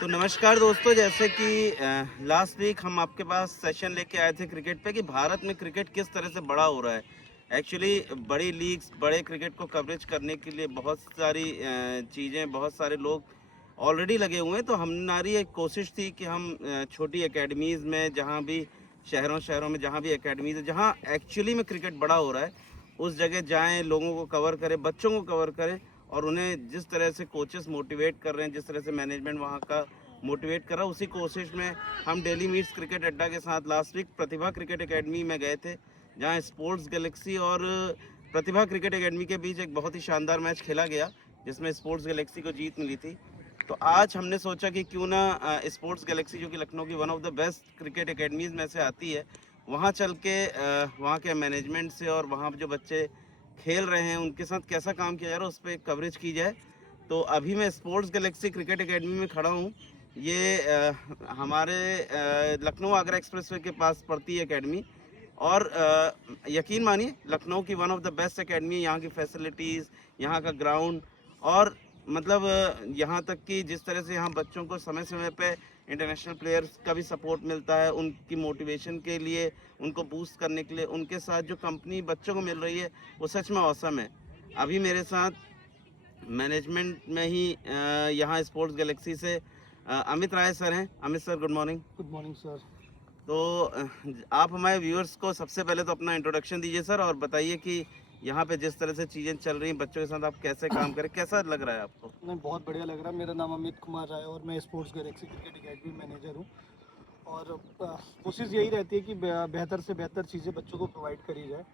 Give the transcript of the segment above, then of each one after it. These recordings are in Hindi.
तो नमस्कार दोस्तों, जैसे कि लास्ट वीक हम आपके पास सेशन लेके आए थे क्रिकेट पे कि भारत में क्रिकेट किस तरह से बड़ा हो रहा है। एक्चुअली बड़ी लीग्स, बड़े क्रिकेट को कवरेज करने के लिए बहुत सारी चीज़ें, बहुत सारे लोग ऑलरेडी लगे हुए हैं। तो हमारी एक कोशिश थी कि हम छोटी एकेडमीज़ में, जहाँ भी शहरों शहरों में जहाँ भी एकेडमीज़ है, जहाँ एक्चुअली में क्रिकेट बड़ा हो रहा है, उस जगह जाएँ, लोगों को कवर करें, बच्चों को कवर करें और उन्हें जिस तरह से कोचेस मोटिवेट कर रहे हैं, जिस तरह से मैनेजमेंट वहाँ का मोटिवेट कर रहा है, उसी कोशिश में हम डेली मीट्स क्रिकेट अड्डा के साथ लास्ट वीक प्रतिभा क्रिकेट एकेडमी में गए थे, जहाँ स्पोर्ट्स गैलेक्सी और प्रतिभा क्रिकेट एकेडमी के बीच एक बहुत ही शानदार मैच खेला गया, जिसमें स्पोर्ट्स गैलेक्सी को जीत मिली थी। तो आज हमने सोचा कि क्यों ना स्पोर्ट्स गैलेक्सी, जो कि लखनऊ की one of the best cricket academies में से आती है, वहाँ चल के वहाँ के मैनेजमेंट से और वहाँ जो बच्चे खेल रहे हैं उनके साथ कैसा काम किया जा रहा है उस पर कवरेज की जाए। तो अभी मैं स्पोर्ट्स गैलेक्सी क्रिकेट एकेडमी में खड़ा हूँ। ये हमारे लखनऊ आगरा एक्सप्रेसवे के पास पड़ती है एकेडमी। और यकीन मानिए, लखनऊ की one of the best academy. यहाँ की फैसिलिटीज़, यहाँ का ग्राउंड और मतलब यहाँ तक कि जिस तरह से यहाँ बच्चों को समय समय पे इंटरनेशनल प्लेयर्स का भी सपोर्ट मिलता है, उनकी मोटिवेशन के लिए, उनको बूस्ट करने के लिए, उनके साथ जो कंपनी बच्चों को मिल रही है वो सच में औसम है। अभी मेरे साथ मैनेजमेंट में ही यहाँ स्पोर्ट्स गैलेक्सी से अमित राय सर हैं। Amit sir, good morning. Good morning sir. तो आप हमारे व्यूअर्स को सबसे पहले तो अपना इंट्रोडक्शन दीजिए सर, और बताइए कि यहाँ पे जिस तरह से चीज़ें चल रही हैं, बच्चों के साथ आप कैसे काम करें, कैसा लग रहा है आपको? नहीं, बहुत बढ़िया लग रहा है। मेरा नाम अमित कुमार राय है और मैं sports Galaxy cricket academy manager हूँ। और कोशिश यही रहती है कि बेहतर से बेहतर चीज़ें बच्चों को प्रोवाइड करी जाए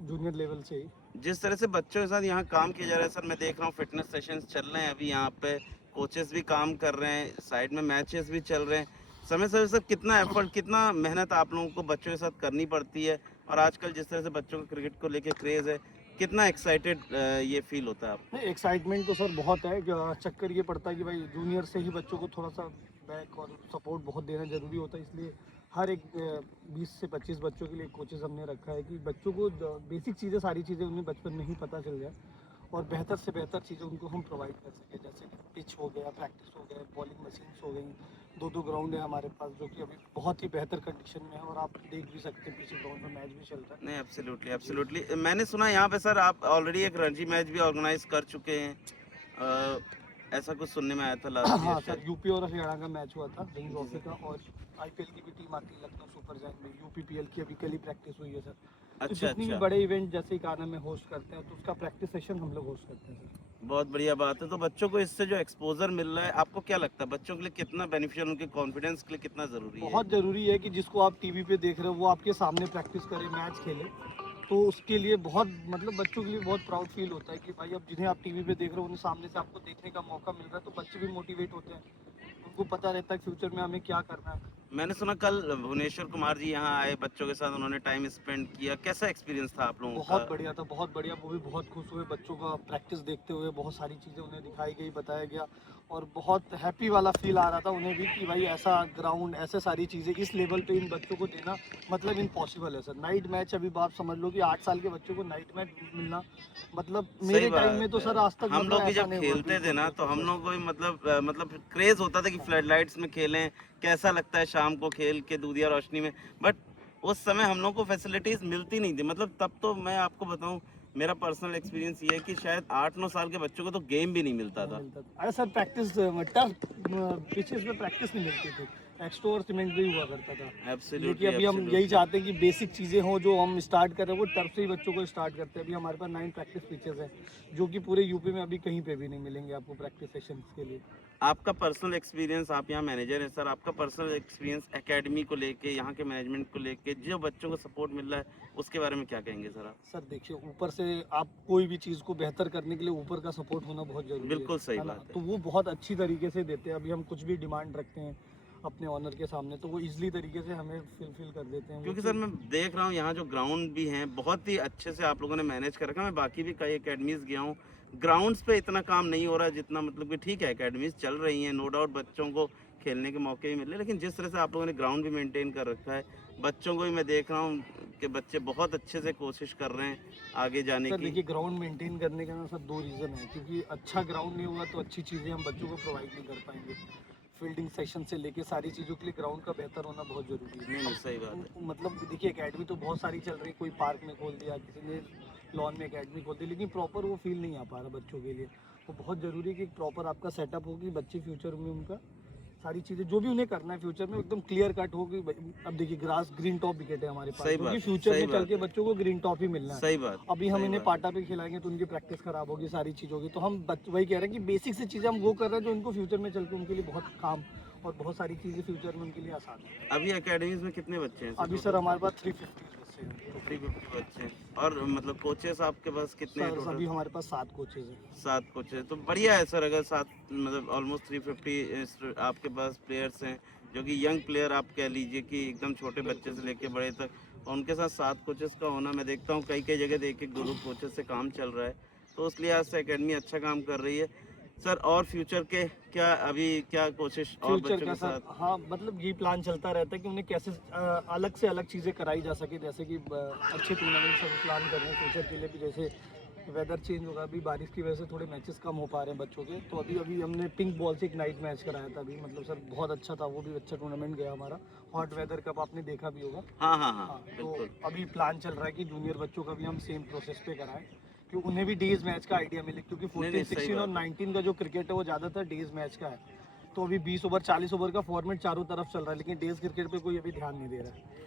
जूनियर लेवल से ही। जिस तरह से बच्चों के साथ यहाँ काम किया जा रहा है सर, मैं देख रहा हूँ फिटनेस सेशंस चल रहे हैं अभी यहाँ पे, कोचेस भी काम कर रहे हैं, साइड में मैचेस भी चल रहे हैं। समय समय सर कितना एफर्ट, कितना मेहनत आप लोगों को बच्चों के साथ करनी पड़ती है, और आजकल जिस तरह से बच्चों को क्रिकेट को लेके क्रेज़ है, कितना एक्साइटेड ये फील होता है आपको? नहीं, एक्साइटमेंट तो सर बहुत है। चक्कर ये पड़ता है कि भाई जूनियर से ही बच्चों को थोड़ा सा बैक और सपोर्ट बहुत देना ज़रूरी होता है। इसलिए हर एक 20 से 25 बच्चों के लिए कोचेस हमने रखा है कि बच्चों को बेसिक चीज़ें, सारी चीज़ें उन्हें बचपन में ही पता चल जाए और बेहतर से बेहतर चीज़ें उनको हम प्रोवाइड कर सकें। जैसे कि पिच हो गया, प्रैक्टिस हो गया, बॉलिंग मशीन्स हो गई। दो ग्राउंड है हमारे पास जो कि अभी बहुत ही बेहतर कंडीशन में है और आप देख भी सकते हैं पीछे ग्राउंड में मैच भी चल रहा है। नहीं, एब्सोल्युटली एब्सोल्युटली। मैंने सुना यहाँ पे सर आप ऑलरेडी एक रणजी मैच भी ऑर्गेनाइज कर चुके हैं, ऐसा कुछ सुनने में आया था लास्ट ईयर हाँ सर, शायद। यूपी और हरियाणा का मैच हुआ था रिंग जी ट्रॉफी सर। का। और आईपीएल की भी टीम आती है लखनऊ सुपर जायंट में। यूपीपीएल की अभी कल ही प्रैक्टिस हुई है सर। तो अच्छा जितनी भी अच्छा, बड़े इवेंट जैसे इकाना में होस्ट करते हैं तो उसका प्रैक्टिस सेशन हम लोग होस्ट करते हैं सर। बहुत बढ़िया बात है। तो बच्चों को इससे जो एक्सपोजर मिल रहा है, आपको क्या लगता है बच्चों के लिए कितना बेनिफिशियल, उनके कॉन्फिडेंस के लिए कितना ज़रूरी है? बहुत ज़रूरी है कि जिसको आप टीवी पे देख रहे हो वो आपके सामने प्रैक्टिस करे, मैच खेले। तो उसके लिए बहुत, मतलब बच्चों के लिए बहुत प्राउड फील होता है कि भाई अब जिन्हें आप टीवी पे देख रहे हो उन्हें सामने से आपको देखने का मौका मिल रहा है, तो बच्चे भी मोटिवेट होते हैं। उनको पता रहता है फ्यूचर में हमें क्या करना है। मैंने सुना कल भुवनेश्वर कुमार जी यहाँ आए, बच्चों के साथ उन्होंने टाइम स्पेंड किया, कैसा एक्सपीरियंस था आप लोगों का? बहुत बढ़िया था, बहुत बढ़िया। वो भी बहुत खुश हुए बच्चों का प्रैक्टिस देखते हुए। बहुत सारी चीज़ें उन्हें दिखाई गई, बताया गया और बहुत हैप्पी वाला फील आ रहा था उन्हें भी कि भाई ऐसा ग्राउंड, ऐसे सारी चीज़ें इस लेवल पे इन बच्चों को देना मतलब इम्पॉसिबल है सर। नाइट मैच, अभी आप समझ लो कि 8 साल के बच्चों को नाइट मैच मिलना, मतलब सही मेरे टाइम में बात तो है। सर आज तक हम मतलब लोग भी ऐसा जब नहीं हुआ। खेलते थे बिल्कुल ना, तो बिल्कुल हम सर। लोग को भी मतलब क्रेज होता था कि फ्लड लाइट्स में खेलें, कैसा लगता है शाम को खेल के दूधिया रोशनी में। बट उस समय हम लोग को फैसिलिटीज मिलती नहीं थी। मतलब तब तो मैं आपको बताऊं, मेरा पर्सनल एक्सपीरियंस ये है कि शायद 8-9 साल के बच्चों को तो गेम भी नहीं मिलता नहीं था। मिलता था। अरे सर, प्रैक्टिस टफ पिचेस में प्रैक्टिस नहीं मिलती थी। एक्स्ट्रो और सीमेंट भी हुआ करता था। लेकिन एब्सोल्युटली अभी हम यही एब्सोल्युटली। चाहते हैं कि बेसिक चीज़ें हों जो हम स्टार्ट कर रहे हैं वो टर्फ से ही बच्चों को स्टार्ट करते हैं। अभी हमारे पास 9 प्रैक्टिस पिचेस हैं जो कि पूरे यूपी में अभी कहीं पे भी नहीं मिलेंगे आपको प्रैक्टिस सेशंस के लिए। आपका पर्सनल एक्सपीरियंस, आप यहाँ मैनेजर हैं सर, आपका पर्सनल एक्सपीरियंस एकेडमी को लेके, यहाँ के मैनेजमेंट को लेके, जो बच्चों को सपोर्ट मिल रहा है, उसके बारे में क्या कहेंगे सर आप? सर देखिए, ऊपर से आप कोई भी चीज़ को बेहतर करने के लिए ऊपर का सपोर्ट होना बहुत ज़रूरी बिल्कुल सही है ना? बात है। तो वो बहुत अच्छी तरीके से देते हैं। अभी हम कुछ भी डिमांड रखते हैं अपने ऑनर के सामने तो वो ईज़िली तरीके से हमें फुलफ़िल कर देते हैं वो क्योंकि सर चीज़। मैं देख रहा हूँ यहाँ जो ग्राउंड भी हैं, बहुत ही अच्छे से आप लोगों ने मैनेज कर रखा है। मैं बाकी भी कई एकेडमीज़ गया हूँ, ग्राउंड्स पे इतना काम नहीं हो रहा है जितना, मतलब कि ठीक है एकेडमीज़ चल रही हैं, नो डाउट बच्चों को खेलने के मौके भी मिल रहे हैं, लेकिन जिस तरह से आप लोगों ने ग्राउंड भी मेंटेन कर रखा है, बच्चों को भी मैं देख रहा हूँ कि बच्चे बहुत अच्छे से कोशिश कर रहे हैं आगे जाने सर की। देखिए, ग्राउंड मेंटेन करने का ना सर 2 रीज़न है। क्योंकि अच्छा ग्राउंड नहीं होगा तो अच्छी चीज़ें हम बच्चों को प्रोवाइड नहीं कर पाएंगे। फील्डिंग सेशन से लेके सारी चीज़ों के लिए ग्राउंड का बेहतर होना बहुत ज़रूरी है। नहीं नहीं, सही बात है। मतलब देखिए एकेडमी तो बहुत सारी चल रही है, कोई पार्क में खोल दिया, किसी ने लॉन में एकेडमी खोल दी, लेकिन प्रॉपर वो फील नहीं आ पा रहा बच्चों के लिए। तो बहुत ज़रूरी है कि प्रॉपर आपका सेटअप हो कि बच्चे फ्यूचर में उनका सारी चीज़ें जो भी उन्हें करना है फ्यूचर में एकदम क्लियर कट हो कि अब देखिए ग्रास ग्रीन टॉप विकेट है हमारे पास, सही क्योंकि बात, फ्यूचर सही में चल बात के है। बच्चों को ग्रीन टॉप ही मिलना है। सही बात, अभी हम सही इन्हें बात। पाटा पे खिलाएंगे तो उनकी प्रैक्टिस खराब होगी, सारी चीज़ होगी। तो हम वही कह रहे हैं कि बेसिक से चीज़ें हम वो कर रहे हैं जो उनको फ्यूचर में चल के उनके लिए बहुत काम और बहुत सारी चीज़ें फ्यूचर में उनके लिए आसान है। अभी एकेडमीज में कितने बच्चे हैं अभी सर हमारे पास 350 बच्चे हैं। 350 बच्चे हैं। और मतलब कोचेस आपके पास कितने हैं सर टोटल? अभी हमारे पास 7 कोचेज हैं। 7 कोचेस, तो बढ़िया है सर। अगर 7 मतलब ऑलमोस्ट 350 आपके पास प्लेयर्स हैं, जो कि यंग प्लेयर आप कह लीजिए कि एकदम छोटे बच्चे से लेके बड़े तक, और उनके साथ 7 कोचेस का होना, मैं देखता हूँ कई कई जगह एक एक दो कोचेस से काम चल रहा है। तो उस लिहाज से एकेडमी अच्छा काम कर रही है सर। और फ्यूचर के क्या अभी क्या कोशिश और फ्यूचर बच्चों का के सर, साथ? हाँ मतलब ये प्लान चलता रहता है कि उन्हें कैसे अलग से अलग चीज़ें कराई जा सके, जैसे कि अच्छे टूर्नामेंट सब प्लान कर रहे हैं फ्यूचर के लिए भी। जैसे वेदर चेंज होगा, अभी बारिश की वजह से थोड़े मैचेस कम हो पा रहे हैं बच्चों के, तो अभी अभी हमने पिंक बॉल से एक नाइट मैच कराया था अभी, मतलब सर बहुत अच्छा था, वो भी अच्छा टूर्नामेंट गया हमारा। हॉट वेदर कप आपने देखा भी होगा। हाँ हाँ हाँ, हाँ, तो बिल्कुल। अभी प्लान चल रहा है कि जूनियर बच्चों का भी हम सेम प्रोसेस पे कराएं कि उन्हें भी डेज मैच का आइडिया मिले, क्योंकि नहीं 14, नहीं, सही 16 और बात है। 19 का जो क्रिकेट है वो ज़्यादातर डेज मैच का है। तो अभी 20 ओवर 40 ओवर का फॉर्मेट चारों तरफ चल रहा है, लेकिन डेज क्रिकेट पे कोई अभी ध्यान नहीं दे रहा है।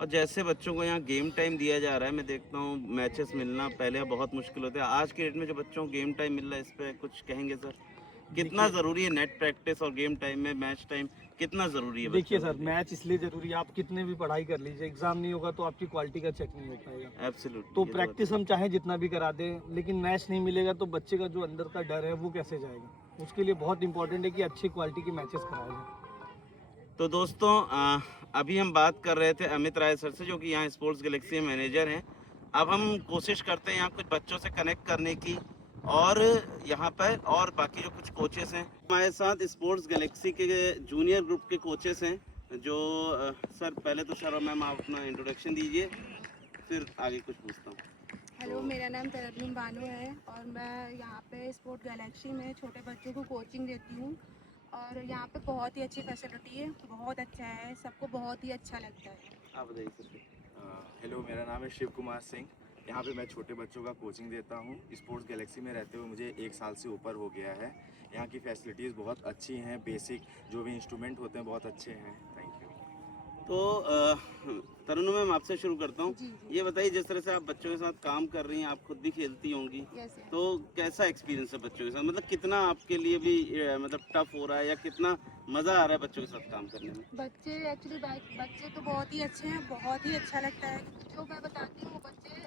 और जैसे बच्चों को यहाँ गेम टाइम दिया जा रहा है, मैं देखता हूँ मैचेस मिलना पहले बहुत मुश्किल होता है। आज के डेट में जो बच्चों को गेम टाइम मिल रहा है, इस पे कुछ कहेंगे सर? कितना देखिए ज़रूरी है नेट प्रैक्टिस और गेम टाइम में मैच टाइम, कितना ज़रूरी है देखिए बच्चों सर, के लिए? मैच इसलिए ज़रूरी है, आप कितने भी पढ़ाई कर लीजिए, एग्ज़ाम नहीं होगा तो आपकी क्वालिटी का चेक नहीं हो पाएगा। तो एब्सोल्युटली, ये तो बात प्रैक्टिस है। हम चाहे जितना भी करा दें, लेकिन मैच नहीं मिलेगा तो बच्चे का जो अंदर का डर है वो कैसे जाएगा। उसके लिए बहुत इंपॉर्टेंट है कि अच्छी क्वालिटी के मैचेस कराए जाएँ। तो दोस्तों अभी हम बात कर रहे थे अमित राय सर से, जो कि यहाँ स्पोर्ट्स गैलेक्सी में मैनेजर हैं। अब हम कोशिश करते हैं यहाँ कुछ बच्चों से कनेक्ट करने की, और यहाँ पर और बाकी जो कुछ कोचेस हैं हमारे साथ, स्पोर्ट्स गैलेक्सी के जूनियर ग्रुप के कोचेस हैं। जो सर पहले तो सर मैम आप अपना इंट्रोडक्शन दीजिए, फिर आगे कुछ पूछता हूँ। हेलो, मेरा नाम तरन्नुम बानो है और मैं यहाँ पे स्पोर्ट गैलेक्सी में छोटे बच्चों को कोचिंग देती हूँ। और यहाँ पे बहुत ही अच्छी फैसिलिटी है, बहुत अच्छा है, सबको बहुत ही अच्छा लगता है। आप बताइए सर। हेलो, मेरा नाम है शिव कुमार सिंह। यहाँ पे मैं छोटे बच्चों का कोचिंग देता हूँ। स्पोर्ट्स गैलेक्सी में रहते हुए मुझे 1 साल से ऊपर हो गया है। यहाँ की फैसिलिटीज़ बहुत अच्छी हैं, बेसिक जो भी इंस्ट्रूमेंट होते हैं बहुत अच्छे हैं। Thank you. तो तरन्नुम मैम आपसे शुरू करता हूँ। जी जी। ये बताइए, जिस तरह से आप बच्चों के साथ काम कर रही हैं, आप खुद भी खेलती होंगी, यस यस। तो कैसा एक्सपीरियंस है बच्चों के साथ? मतलब कितना आपके लिए भी मतलब टफ हो रहा है, या कितना मज़ा आ रहा है बच्चों के साथ काम करने में? बच्चे एक्चुअली बच्चे तो बहुत ही अच्छे हैं, बहुत ही अच्छा लगता है। जो मैं बताती हूँ वो बच्चे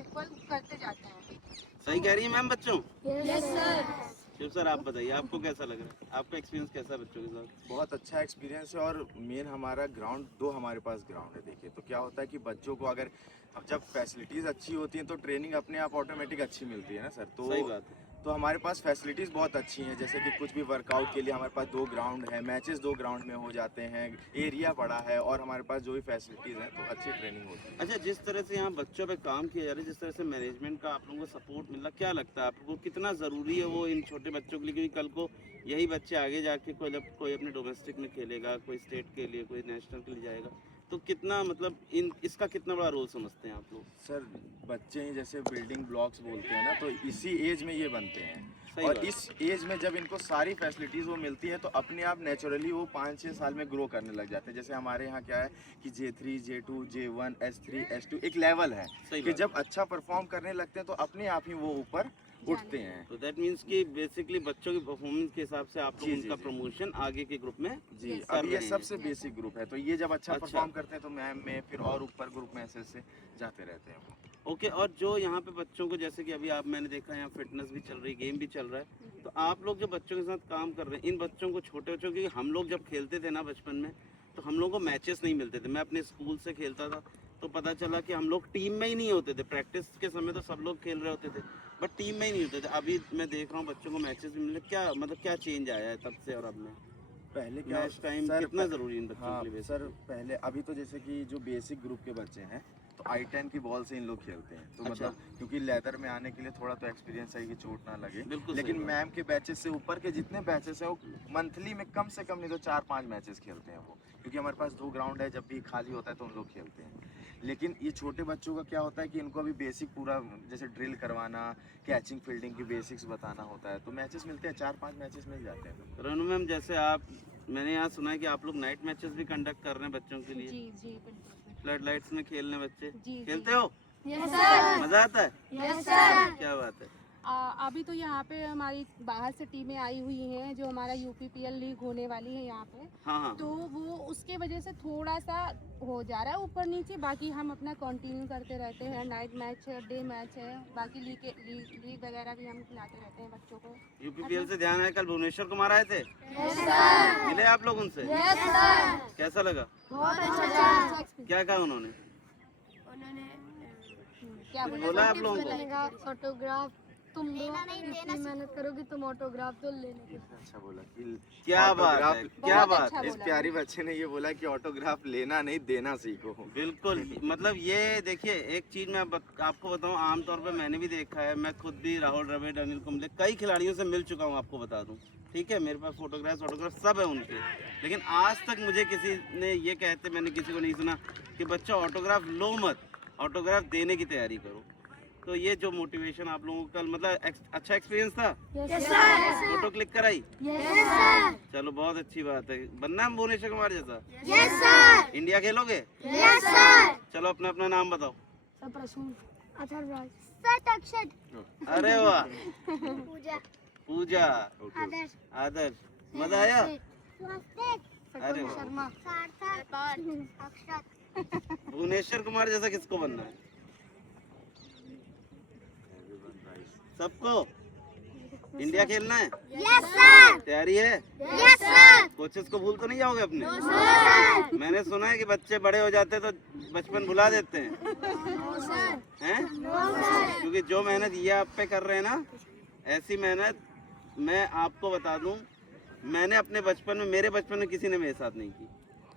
इक्वल करते जाते हैं। सही कह रही है मैम बच्चों? Yes sir. शिव सर आप बताइए, आपको कैसा लग रहा है? आपका एक्सपीरियंस कैसा है बच्चों के साथ? बहुत अच्छा एक्सपीरियंस है। और मेन हमारा ग्राउंड, 2 हमारे पास ग्राउंड है। देखिए तो क्या होता है कि बच्चों को अगर अब जब फैसिलिटीज़ अच्छी होती हैं तो ट्रेनिंग अपने आप ऑटोमेटिक अच्छी मिलती है ना सर। सही बात है। तो हमारे पास फैसिलिटीज़ बहुत अच्छी हैं। जैसे कि कुछ भी वर्कआउट के लिए हमारे पास 2 ग्राउंड है, मैचेस 2 ग्राउंड में हो जाते हैं, एरिया बड़ा है, और हमारे पास जो भी फैसिलिटीज़ हैं तो अच्छी ट्रेनिंग होती है। अच्छा, जिस तरह से यहाँ बच्चों पे काम किया जा रहा है, जिस तरह से मैनेजमेंट का आप लोगों को सपोर्ट मिल रहा है, क्या लगता है आपको कितना ज़रूरी है वो इन छोटे बच्चों के लिए? क्योंकि कल को यही बच्चे आगे जाके कोई अपने डोमेस्टिक में खेलेगा, कोई स्टेट के लिए, कोई नेशनल के लिए जाएगा, तो कितना मतलब इसका कितना बड़ा रोल समझते हैं आप लोग? सर, बच्चे ही जैसे बिल्डिंग ब्लॉक्स बोलते हैं ना, तो इसी एज में ये बनते हैं। सही और बात। इस एज में जब इनको सारी फैसिलिटीज़ वो मिलती हैं तो अपने आप नेचुरली वो 5-6 साल में ग्रो करने लग जाते हैं। जैसे हमारे यहाँ क्या है कि J3, J2, J1, S3, S2 एक लेवल है सही कि बात। जब अच्छा परफॉर्म करने लगते हैं तो अपने आप ही वो ऊपर उठते हैं। तो दैट मीन्स कि बेसिकली बच्चों की परफॉर्मेंस के हिसाब से आप लोग जी, जी, उनका जी। प्रमोशन आगे के ग्रुप में जी, Yes, कर अब ये रहे हैं। सबसे बेसिक ग्रुप है, तो ये जब अच्छा अच्छा। परफॉर्म करते हैं तो मैम में फिर और ऊपर ग्रुप में ऐसे जाते रहते हैं वो। ओके, और जो यहाँ पे बच्चों को, जैसे कि अभी आप मैंने देखा यहाँ फिटनेस भी चल रही, गेम भी चल रहा है, तो आप लोग जो बच्चों के साथ काम कर रहे हैं, इन बच्चों को, छोटे बच्चों की, हम लोग जब खेलते थे ना बचपन में, तो हम लोग को मैचेस नहीं मिलते थे। मैं अपने स्कूल से खेलता था तो पता चला कि हम लोग टीम में ही नहीं होते थे। प्रैक्टिस के समय तो सब लोग खेल रहे होते थे, बट टीम में ही नहीं होते थे। अभी मैं देख रहा हूँ बच्चों को मैचेस भी मिले। क्या मतलब क्या चेंज आया है तब से और अब में? पहले क्या मैच टाइम सर, कितना ज़रूरी है इन बच्चों हाँ के लिए सर, बेसिकली? पहले अभी तो जैसे कि जो बेसिक ग्रुप के बच्चे हैं तो i10 की बॉल से इन लोग खेलते हैं। तो अच्छा। मतलब क्योंकि लेदर में आने के लिए थोड़ा तो एक्सपीरियंस चाहिए कि चोट ना लगे। बिल्कुल लेकिन सही बात। मैम के बैचेस से ऊपर के जितने बैचेस हैं वो मंथली में कम से कम नहीं तो 4-5 मैचेस खेलते हैं वो, क्योंकि हमारे पास 2 ग्राउंड है, जब भी खाली होता है तो उन लोग खेलते हैं। लेकिन ये छोटे बच्चों का क्या होता है कि इनको अभी बेसिक पूरा जैसे ड्रिल करवाना, कैचिंग फील्डिंग की बेसिक्स बताना होता है, तो मैचेस मिलते हैं, 4-5 मैचेस मिल जाते हैं। रोनू मैम, जैसे आप, मैंने यहाँ सुना है कि आप लोग नाइट मैचेस भी कंडक्ट कर रहे हैं बच्चों के लिए। जी जी बिल्कुल। फ्लड लाइट्स में खेलने बच्चे जी, खेलते जी। हो? Yes sir. मजा आता है? Yes sir. क्या बात है। अभी तो यहाँ पे हमारी बाहर से टीमें आई हुई हैं, जो हमारा यूपीपीएल लीग होने वाली है यहाँ पे। हाँ हाँ। तो वो उसके वजह से थोड़ा सा हो जा रहा है ऊपर नीचे, बाकी हम अपना कंटिन्यू करते रहते हैं। नाइट मैच है, डे मैच है, बाकी लीग वगैरह भी हम खिलाते रहते हैं बच्चों को। यूपीपीएल से ध्यान है, कल भुवनेश्वर कुमार आए थे, मिले आप लोग उनसे? कैसा लगा? बहुत अच्छा। क्या कहा उन्होंने? क्या कुछ बोला आप लोगों को? मैंने कहा ऑटोग्राफ तुम दो, इतनी मेहनत करोगी तुम ऑटोग्राफ तो लेने इतना अच्छा बोला कि क्या बात है, क्या बहुत बात अच्छा है। इस बोला। प्यारी बच्चे ने ये बोला कि ऑटोग्राफ लेना नहीं देना सीखो। बिल्कुल, मतलब ये देखिए, एक चीज मैं आपको बताऊं, आमतौर पे मैंने भी देखा है, मैं खुद भी राहुल द्रविड़, अनिल कुंबले, कई खिलाड़ियों से मिल चुका हूं, आपको बता दूं, ठीक है, मेरे पास फोटोग्राफ सब है उनके, लेकिन आज तक मुझे किसी ने ये कहते मैंने किसी को नहीं सुना कि बच्चा ऑटोग्राफ लो मत, ऑटोग्राफ देने की तैयारी करो। तो ये जो मोटिवेशन आप लोगों को कल, मतलब अच्छा एक्सपीरियंस था? फोटो क्लिक कराई? चलो बहुत अच्छी बात है। बनना है भुवनेश्वर कुमार जैसा? इंडिया खेलोगे? चलो अपना अपना नाम बताओ। अरे वाह, पूजा, आदर्श, मजा आया? अरे वाह। शर्मा भुवनेश्वर कुमार जैसा किसको बनना है? सबको इंडिया खेलना है? तैयारी है? कोचेस को भूल तो नहीं जाओगे अपने? मैंने सुना है कि बच्चे बड़े हो जाते हैं तो बचपन भुला देते हैं, क्योंकि जो मेहनत ये आप पे कर रहे हैं ना, ऐसी मेहनत मैं आपको बता दूं, मैंने अपने बचपन में, मेरे बचपन में किसी ने मेरे साथ नहीं की।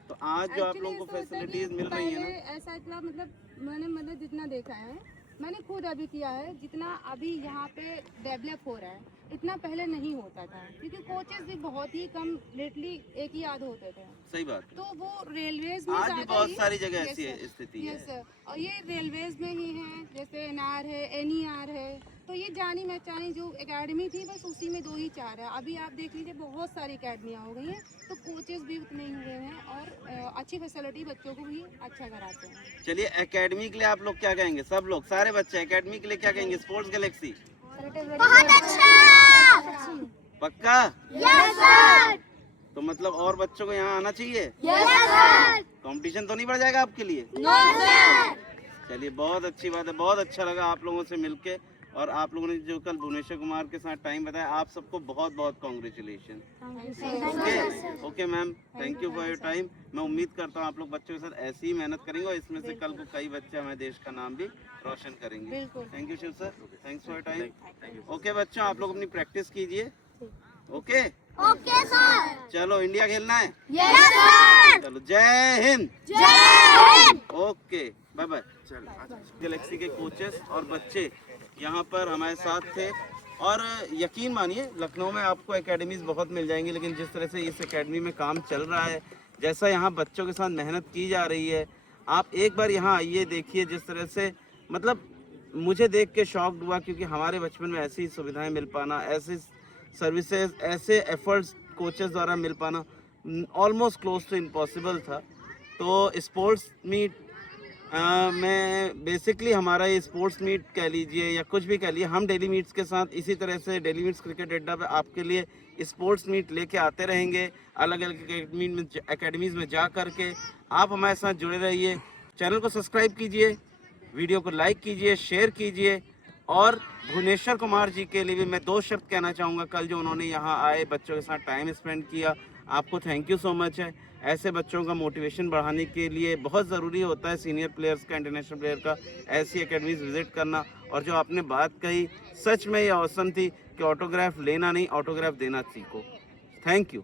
तो आज जो आप लोगों को फैसिलिटीज मिल रही है ना, ऐसा इतना मैंने जितना देखा है, मैंने खुद अभी किया है, जितना अभी यहाँ पे डेवलप हो रहा है, इतना पहले नहीं होता था, क्योंकि कोचेस भी बहुत ही कम, लेटली एक ही आध होते थे। सही बात। तो वो रेलवेज में आज भी ज़्यादा बहुत ही- सारी जगह Yes, ऐसी sir. स्थिति है। यस सर, और ये रेलवेज में ही है, जैसे एनआर है, एनईआर है, तो ये जानी पहचानी जो एकेडमी थी बस उसी में 2 ही 4 है। अभी आप देख लीजिए बहुत सारी एकेडमियाँ हो गई हैं, तो कोचेस भी उतने ही हुए हैं, और अच्छी फैसिलिटी बच्चों को भी अच्छा कराते हैं। चलिए, एकेडमी के लिए आप लोग क्या कहेंगे? सब लोग, सारे बच्चे एकेडमी के लिए क्या कहेंगे? स्पोर्ट्स गैलेक्सी पक्का? तो मतलब और बच्चों को यहाँ आना चाहिए? कंपटीशन तो नहीं बढ़ जाएगा आपके लिए? चलिए, बहुत अच्छी बात है, बहुत अच्छा लगा आप लोगों से मिलके, और आप लोगों ने जो कल भुवनेश्वर कुमार के साथ टाइम बताया, आप सबको बहुत बहुत congratulation. Okay ma'am, thank you for your time. मैं उम्मीद करता हूँ आप लोग बच्चों के साथ ऐसी ही मेहनत करेंगे, और इसमें से कल को कई बच्चे हमारे देश का नाम भी रोशन करेंगे। बिल्कुल। Thank you Shiv sir, thanks for your time. Okay बच्चों, आप लोग अपनी प्रैक्टिस कीजिए। ओके, चलो इंडिया खेलना है? चलो, जय Hind. Okay, bye bye. Galaxy के कोचेस और बच्चे यहाँ पर हमारे साथ थे, और यकीन मानिए लखनऊ में आपको एकेडमीज बहुत मिल जाएंगी, लेकिन जिस तरह से इस एकेडमी में काम चल रहा है, जैसा यहाँ बच्चों के साथ मेहनत की जा रही है, आप एक बार यहाँ आइए, देखिए जिस तरह से, मतलब मुझे देख के शॉक हुआ, क्योंकि हमारे बचपन में ऐसी सुविधाएं मिल पाना, ऐसी सर्विसेज, ऐसे एफर्ट्स कोचेस द्वारा मिल पाना ऑलमोस्ट क्लोज टू इम्पॉसिबल था। तो स्पोर्ट्स मीट मैं बेसिकली, हमारा ये स्पोर्ट्स मीट कह लीजिए या कुछ भी कह लीजिए, हम डेली मीट्स के साथ इसी तरह से डेली मीट्स क्रिकेट अड्डा पे आपके लिए स्पोर्ट्स मीट लेके आते रहेंगे, अलग अलग एकेडमीज में जा करके। आप हमारे साथ जुड़े रहिए, चैनल को सब्सक्राइब कीजिए, वीडियो को लाइक कीजिए, शेयर कीजिए, और भुवनेश्वर कुमार जी के लिए भी मैं 2 शब्द कहना चाहूँगा। कल जो उन्होंने यहाँ आए, बच्चों के साथ टाइम स्पेंड किया, आपको थैंक यू सो मच है। ऐसे बच्चों का मोटिवेशन बढ़ाने के लिए बहुत ज़रूरी होता है सीनियर प्लेयर्स का, इंटरनेशनल प्लेयर का, ऐसी एकेडमीज विजिट करना। और जो आपने बात कही, सच में ये औसम थी कि ऑटोग्राफ लेना नहीं, ऑटोग्राफ देना सीखो। Thank you.